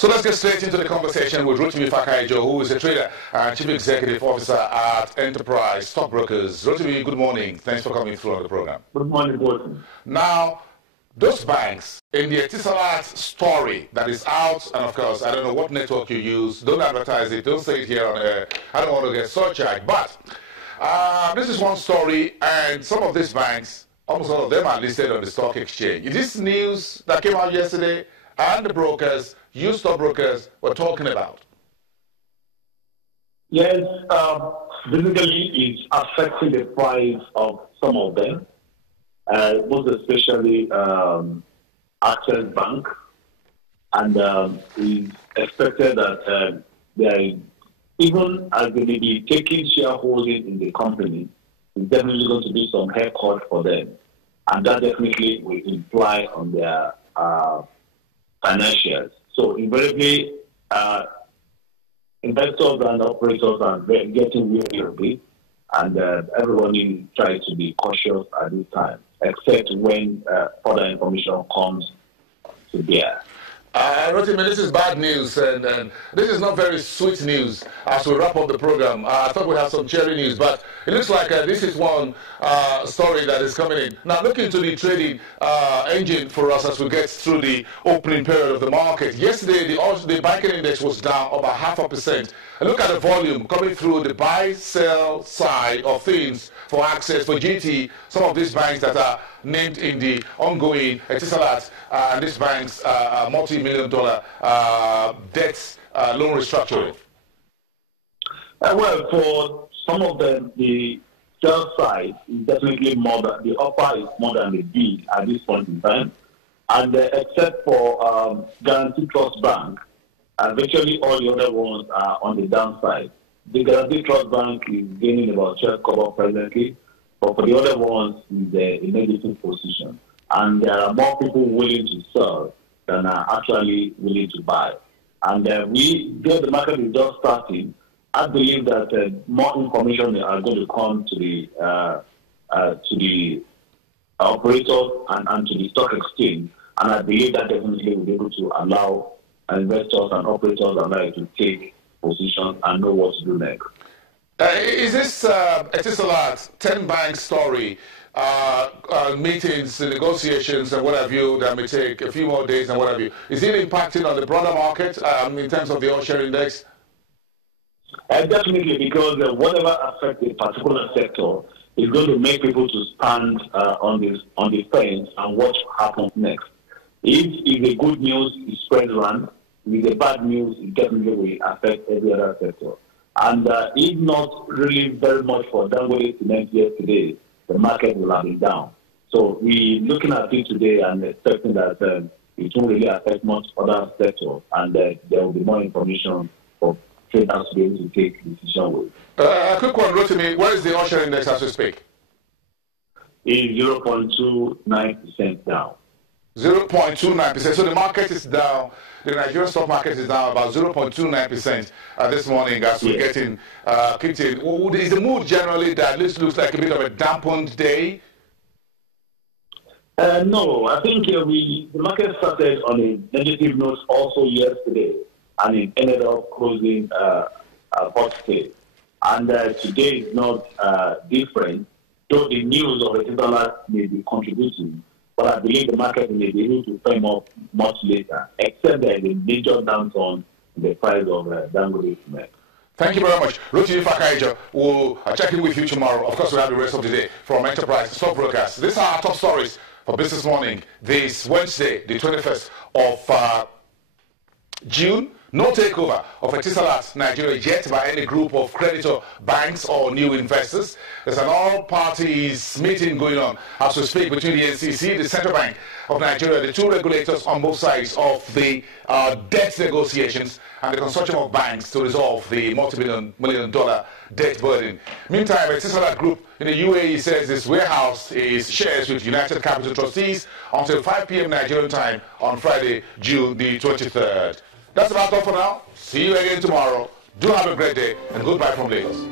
So let's get straight into the conversation with Rotimi Fakayejo, who is a trader and Chief Executive Officer at Enterprise Stockbrokers. Rotimi, good morning. Thanks for coming through on the program. Good morning, Gordon. Now, those banks, in the Etisalat story that is out, and of course, I don't know what network you use, don't advertise it, don't say it here on air, I don't want to get surcharged, but this is one story, and some of these banks, almost all of them are listed on the stock exchange. Is this news that came out yesterday, and the brokers, you stockbrokers, were talking about? Yes, basically it's affecting the price of some of them, most especially Access Bank, and it's expected that even as they may be taking shareholding in the company, it's definitely going to be some haircut for them, and that definitely will imply on their financials. So invariably, investors and operators are getting weary of it, and everyone tries to be cautious at this time, except when further information comes to bear. Rotimi, this is bad news, and this is not very sweet news as we wrap up the program. I thought we had some cherry news, but it looks like this is one story that is coming in. Now, look into the trading engine for us as we get through the opening period of the market. Yesterday, the banking index was down about 0.5%. And look at the volume coming through the buy-sell side of things for Access, for GT, some of these banks that are named in the ongoing Etisalat, and these banks multi-million-dollar debts, loan restructuring. Well, for some of them, the sell side is definitely more than the offer is more than the bid at this point in time, and except for Guarantee Trust Bank, virtually all the other ones are on the downside. The Guarantee Trust Bank is gaining about 12 cover presently, but for the other ones, is a negative position, and there are more people willing to sell than are actually willing to buy. And the market is just starting. I believe that more information are going to come to the operators and to the stock exchange, and I believe that definitely will be able to allow investors and operators alike to take positions and know what to do next. Is this Etisalat 10-bank story, meetings, negotiations, and what have you, that may take a few more days and what have you, is it impacting on the broader market in terms of the all-share index? Definitely, because whatever affects a particular sector is going to make people to stand on the fence and watch what happens next. If the good news is spread around, with the bad news, it definitely will affect every other sector. And if not really very much for Dangote Cement yesterday, the market will have been down. So we're looking at it today and expecting that it won't really affect much other sectors, and there will be more information for traders to be able to take decisions with. A quick one, Rotimi, where is the all-share index as we speak? It's 0.29% down. 0.29%. So the market is down. The Nigerian stock market is down about 0.29% this morning as we're getting kicked in. Is the mood generally that this looks like a bit of a dampened day? No, I think the market started on a negative note also yesterday, and it ended up closing positive. And today is not different, though the news of the dollar may be contributing. But I believe the market may be able to firm up much later, except there is a major downturn in the price of Dangote Cement. Thank you very much. Rotimi Fakayejo, we'll check in with you tomorrow. Of course, we'll have the rest of the day from Enterprise Stockbrokers. These are our top stories for Business Morning this Wednesday, the 21st of June. No takeover of Etisalat Nigeria yet by any group of creditor banks or new investors. There's an all-parties meeting going on as we speak between the NSE, the Central Bank of Nigeria, the two regulators on both sides of the debt negotiations, and the consortium of banks to resolve the multi-million dollar debt burden. Meantime, Etisalat Group in the UAE says its warehouse is shares with United Capital Trustees until 5 p.m. Nigerian time on Friday, June the 23rd. That's about all for now. See you again tomorrow. Do have a great day, and goodbye from Lagos.